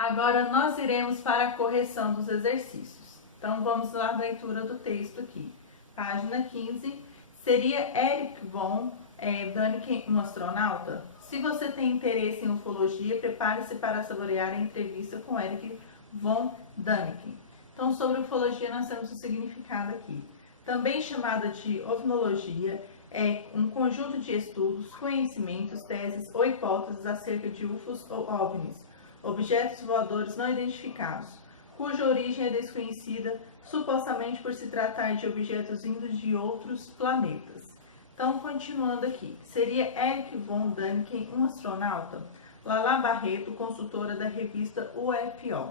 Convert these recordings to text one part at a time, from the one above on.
Agora nós iremos para a correção dos exercícios. Então vamos lá à leitura do texto aqui. Página 15. Seria Erich von Däniken um astronauta? Se você tem interesse em ufologia, prepare-se para saborear a entrevista com Erich von Däniken. Então, sobre ufologia, nós temos o significado aqui. Também chamada de ovnologia, é um conjunto de estudos, conhecimentos, teses ou hipóteses acerca de UFOs ou OVNIs, objetos voadores não identificados, cuja origem é desconhecida, supostamente por se tratar de objetos vindos de outros planetas. Então, continuando aqui, seria Erich von Däniken um astronauta? Lala Barreto, consultora da revista UFO.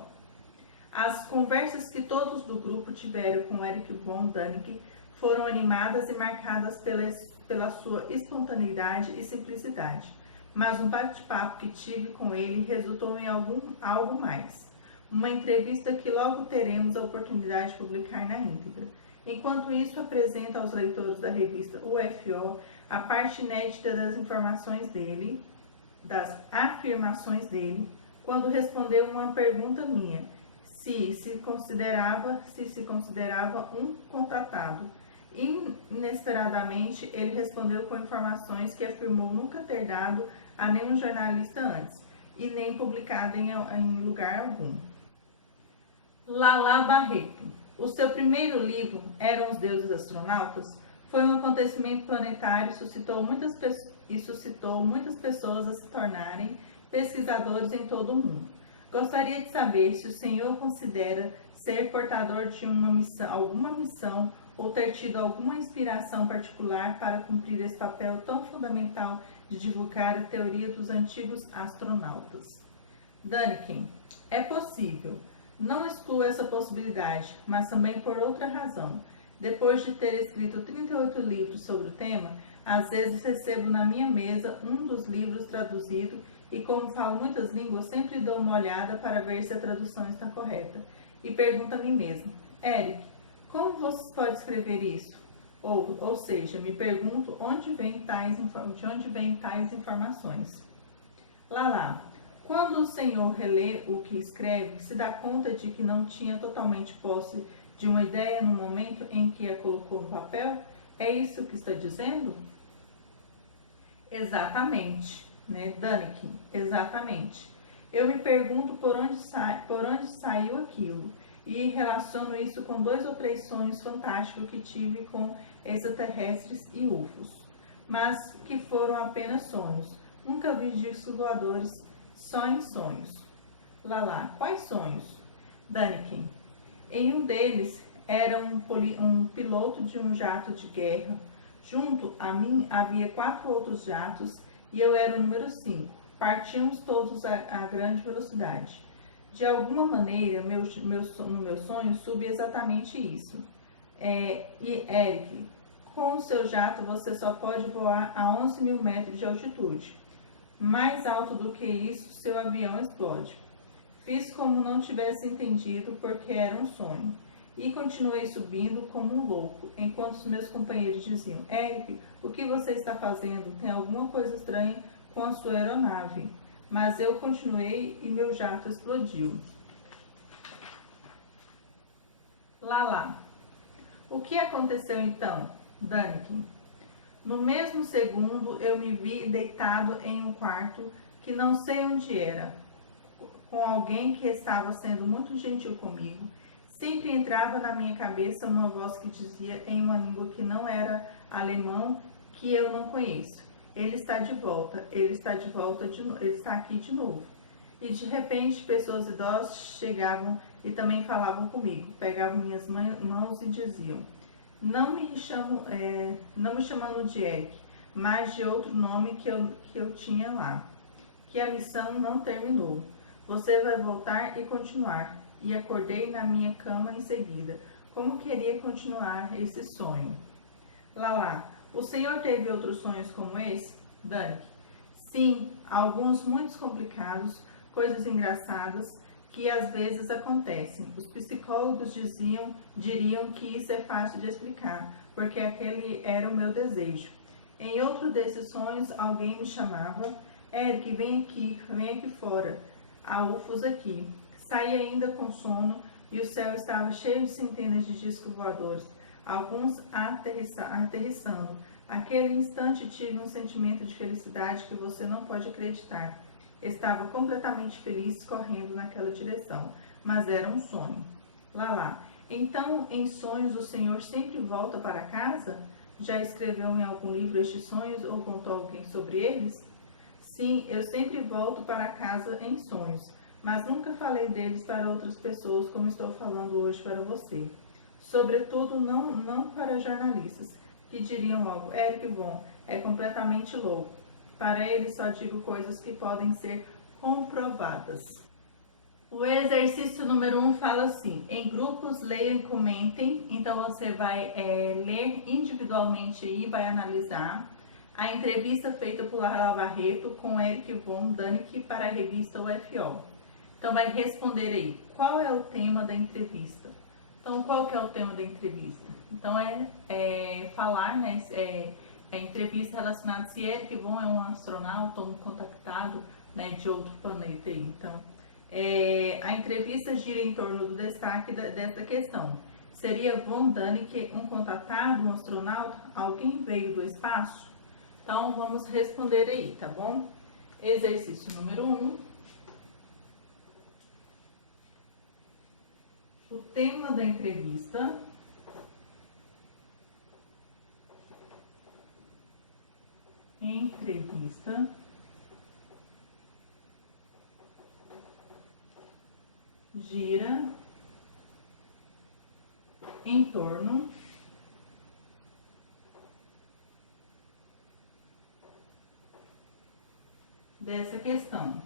As conversas que todos do grupo tiveram com Erich von Däniken foram animadas e marcadas pela sua espontaneidade e simplicidade. Mas um bate-papo que tive com ele resultou em algo mais. Uma entrevista que logo teremos a oportunidade de publicar na íntegra. Enquanto isso, apresenta aos leitores da revista UFO a parte inédita das afirmações dele, quando respondeu uma pergunta minha, se se considerava um contatado. Inesperadamente, ele respondeu com informações que afirmou nunca ter dado a nenhum jornalista antes, e nem publicado em lugar algum. Lala Barreto. O seu primeiro livro, Eram os Deuses Astronautas, foi um acontecimento planetário e suscitou muitas pessoas a se tornarem pesquisadores em todo o mundo. Gostaria de saber se o senhor considera ser portador de alguma missão ou ter tido alguma inspiração particular para cumprir esse papel tão fundamental de divulgar a teoria dos antigos astronautas. Däniken. É possível. Não excluo essa possibilidade, mas também por outra razão. Depois de ter escrito 38 livros sobre o tema, às vezes recebo na minha mesa um dos livros traduzido e, como falo muitas línguas, sempre dou uma olhada para ver se a tradução está correta. E pergunto a mim mesmo, Erich, como você pode escrever isso? Ou seja, me pergunto de onde vêm tais informações. Lala. Quando o senhor relê o que escreve, se dá conta de que não tinha totalmente posse de uma ideia no momento em que a colocou no papel? É isso que está dizendo? Exatamente, né, Däniken? Exatamente. Eu me pergunto por onde saiu aquilo e relaciono isso com 2 ou 3 sonhos fantásticos que tive com extraterrestres e UFOs, mas que foram apenas sonhos. Nunca vi discos voadores. Só em sonhos. Lala, quais sonhos? Däniken. Em um deles era um piloto de um jato de guerra. Junto a mim havia 4 outros jatos e eu era o número 5. Partíamos todos a grande velocidade. De alguma maneira, no meu sonho, soube exatamente isso. E Erich, com o seu jato você só pode voar a 11.000 metros de altitude. Mais alto do que isso, seu avião explode. Fiz como não tivesse entendido, porque era um sonho. E continuei subindo como um louco, enquanto os meus companheiros diziam, Erich, o que você está fazendo? Tem alguma coisa estranha com a sua aeronave. Mas eu continuei e meu jato explodiu. Lala. O que aconteceu então, Däniken? No mesmo segundo, eu me vi deitado em um quarto que não sei onde era, com alguém que estava sendo muito gentil comigo. Sempre entrava na minha cabeça uma voz que dizia em uma língua que não era alemão, que eu não conheço. Ele está de volta, ele está aqui de novo. E de repente, pessoas idosas chegavam e também falavam comigo, pegavam minhas mãos e diziam, não me chamando de Erich, mas de outro nome que eu tinha lá, que a missão não terminou. Você vai voltar e continuar. E acordei na minha cama em seguida. Como queria continuar esse sonho? Lala, o senhor teve outros sonhos como esse? Däniken. Sim, alguns muito complicados, coisas engraçadas, que às vezes acontecem. Os psicólogos diriam que isso é fácil de explicar, porque aquele era o meu desejo. Em outro desses sonhos, alguém me chamava, Erich, vem aqui fora. a UFOS aqui. Saí ainda com sono e o céu estava cheio de centenas de discos voadores, alguns aterrissando. Naquele instante tive um sentimento de felicidade que você não pode acreditar. Estava completamente feliz correndo naquela direção, mas era um sonho. Lá. Então, em sonhos, o Senhor sempre volta para casa? Já escreveu em algum livro estes sonhos ou contou alguém sobre eles? Sim, eu sempre volto para casa em sonhos, mas nunca falei deles para outras pessoas como estou falando hoje para você. Sobretudo, não para jornalistas, que diriam logo, Eric Von é completamente louco. Para ele só digo coisas que podem ser comprovadas. O exercício número 1 fala assim, em grupos leiam e comentem, então você vai ler individualmente e vai analisar a entrevista feita por Lara Barreto com Eric Von Däniken para a revista UFO. Então vai responder aí, qual é o tema da entrevista? Então qual que é o tema da entrevista? Então falar, né, entrevista relacionada se Eric Von é um astronauta ou um contactado, né, de outro planeta aí. Então a entrevista gira em torno do destaque dessa questão. Seria Von Däniken um contatado, um astronauta? Alguém veio do espaço? Então vamos responder aí, tá bom? Exercício número 1. O tema da entrevista. Entrevista. Gira em torno dessa questão.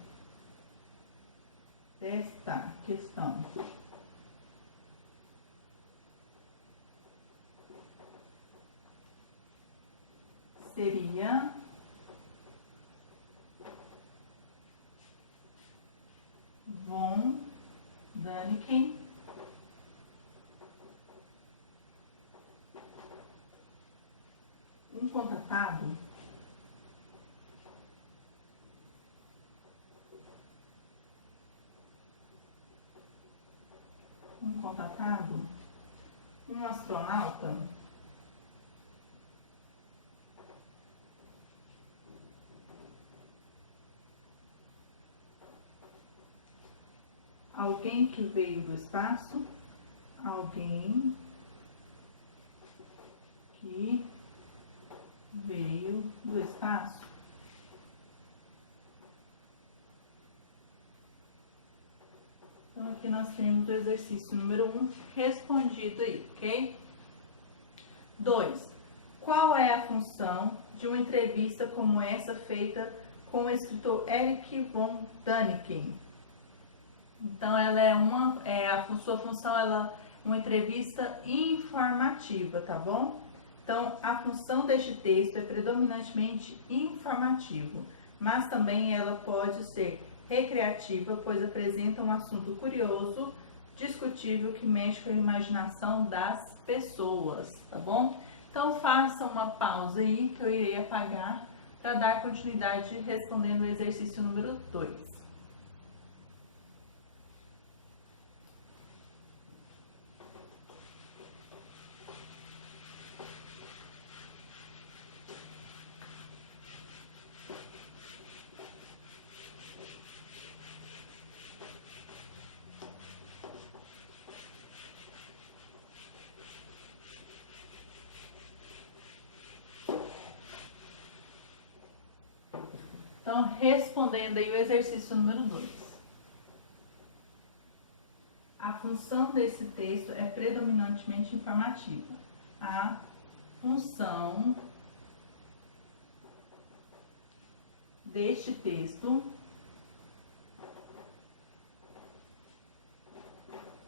Seria Von Däniken um contatado? Um astronauta? Alguém que veio do espaço? Alguém que veio do espaço? Então aqui nós temos o exercício número 1 respondido aí, ok? 2. Qual é a função de uma entrevista como essa feita com o escritor Eric Von Däniken? Então ela a sua função ela é uma entrevista informativa, tá bom? Então a função deste texto é predominantemente informativo, mas também ela pode ser recreativa, pois apresenta um assunto curioso, discutível, que mexe com a imaginação das pessoas, tá bom? Então faça uma pausa aí, que eu irei apagar, para dar continuidade respondendo o exercício número 2. Então, respondendo aí o exercício número 2. A função desse texto é predominantemente informativa. A função deste texto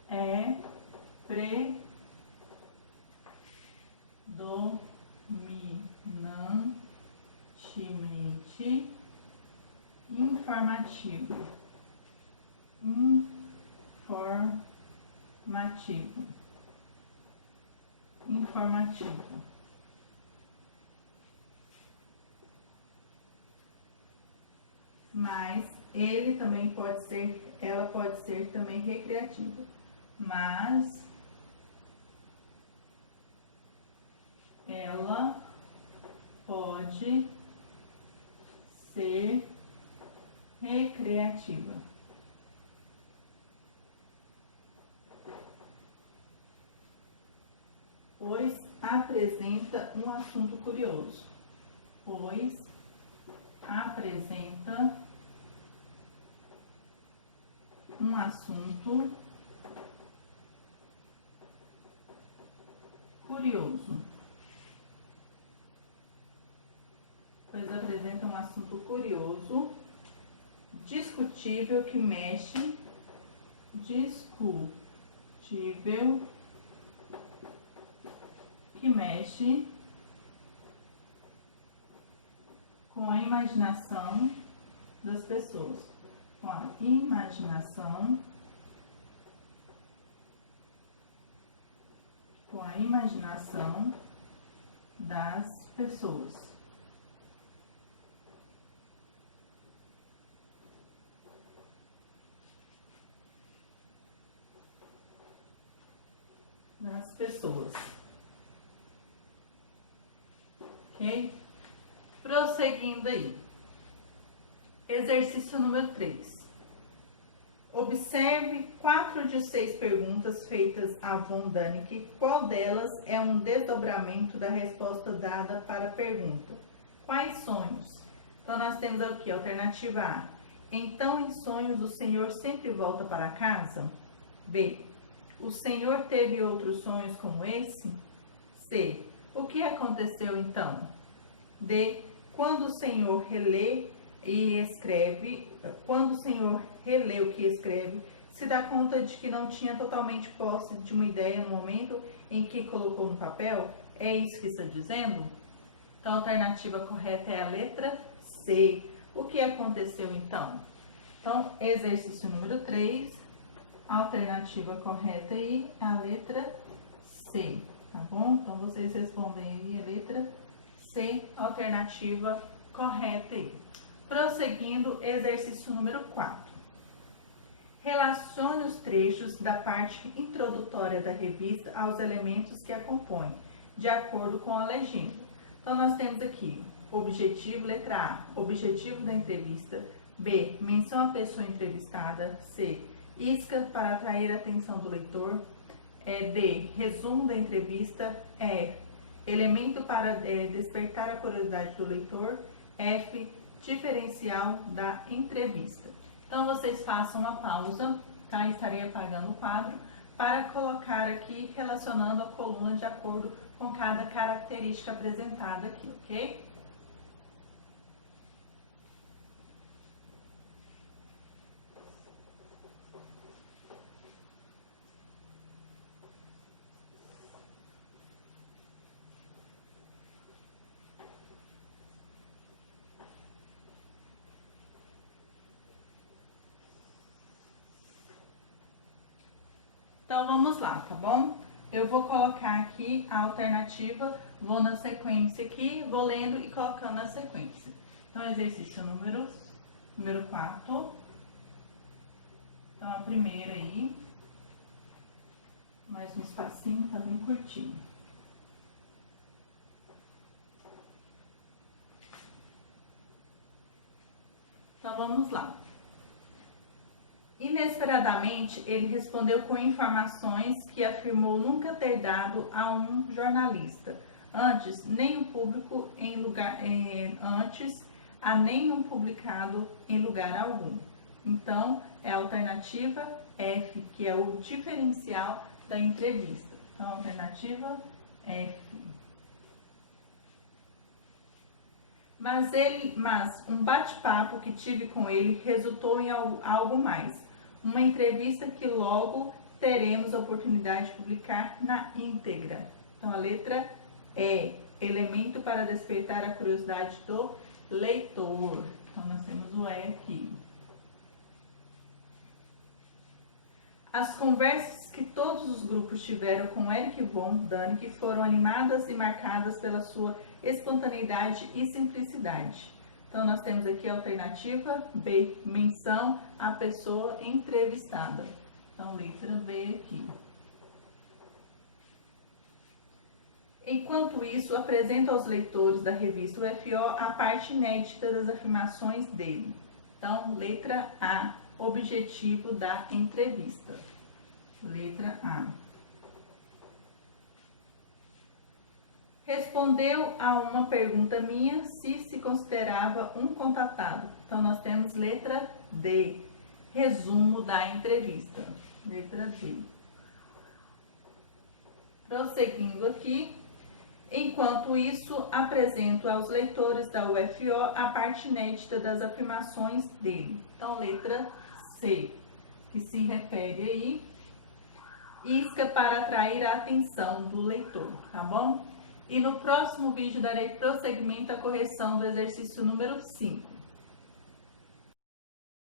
é predominantemente informativo. Mas ele também pode ser, ela pode ser também recreativa, mas ela pode ser recreativa. Pois apresenta um assunto curioso. Pois apresenta um assunto curioso. Pois apresenta um assunto curioso, discutível, que mexe, discutível, que mexe com a imaginação das pessoas, com a imaginação, das pessoas. Das pessoas. Ok? Prosseguindo aí. Exercício número 3. Observe 4 de 6 perguntas feitas a von Däniken. Qual delas é um desdobramento da resposta dada para a pergunta? Quais sonhos? Então, nós temos aqui a alternativa A. Então, em sonhos, o Senhor sempre volta para casa? B. O Senhor teve outros sonhos como esse? C. O que aconteceu então? D. Quando o Senhor relê e escreve, quando o Senhor relê o que escreve, se dá conta de que não tinha totalmente posse de uma ideia no momento em que colocou no papel? É isso que está dizendo? Então, a alternativa correta é a letra C. O que aconteceu então? Então, exercício número 3, a alternativa correta aí é a letra C, tá bom? Então, vocês respondem aí a letra C, alternativa correta aí. Prosseguindo, exercício número 4. Relacione os trechos da parte introdutória da revista aos elementos que a compõem, de acordo com a legenda. Então, nós temos aqui objetivo, letra A, objetivo da entrevista. B, menção à pessoa entrevistada. C, isca para atrair a atenção do leitor. D, resumo da entrevista. E, elemento para despertar a curiosidade do leitor. F, diferencial da entrevista. Então, vocês façam uma pausa, tá? Estarei apagando o quadro para colocar aqui, relacionando a coluna de acordo com cada característica apresentada aqui, ok? Então, vamos lá, tá bom? Eu vou colocar aqui a alternativa, vou na sequência aqui, vou lendo e colocando na sequência. Então, exercício número 4. Então, a primeira aí, mais um espacinho, tá bem curtinho. Então, vamos lá. Inesperadamente, ele respondeu com informações que afirmou nunca ter dado a um jornalista, antes nenhum público em lugar, antes a nenhum publicado em lugar algum. Então, é a alternativa F, que é o diferencial da entrevista. Então, alternativa F. Mas um bate-papo que tive com ele resultou em algo mais. Uma entrevista que logo teremos a oportunidade de publicar na íntegra. Então, a letra E, elemento para despertar a curiosidade do leitor. Então, nós temos o E aqui. As conversas que todos os grupos tiveram com Erich von Däniken foram animadas e marcadas pela sua espontaneidade e simplicidade. Então, nós temos aqui a alternativa B, menção à pessoa entrevistada. Então, letra B aqui. Enquanto isso, apresenta aos leitores da revista UFO a parte inédita das afirmações dele. Então, letra A, objetivo da entrevista. Letra A. Respondeu a uma pergunta minha se considerava um contatado. Então, nós temos letra D, resumo da entrevista. Letra D. Prosseguindo aqui. Enquanto isso, apresento aos leitores da UFO a parte inédita das afirmações dele. Então, letra C, que se refere aí, isca para atrair a atenção do leitor, tá bom? E no próximo vídeo darei prosseguimento à correção do exercício número 5.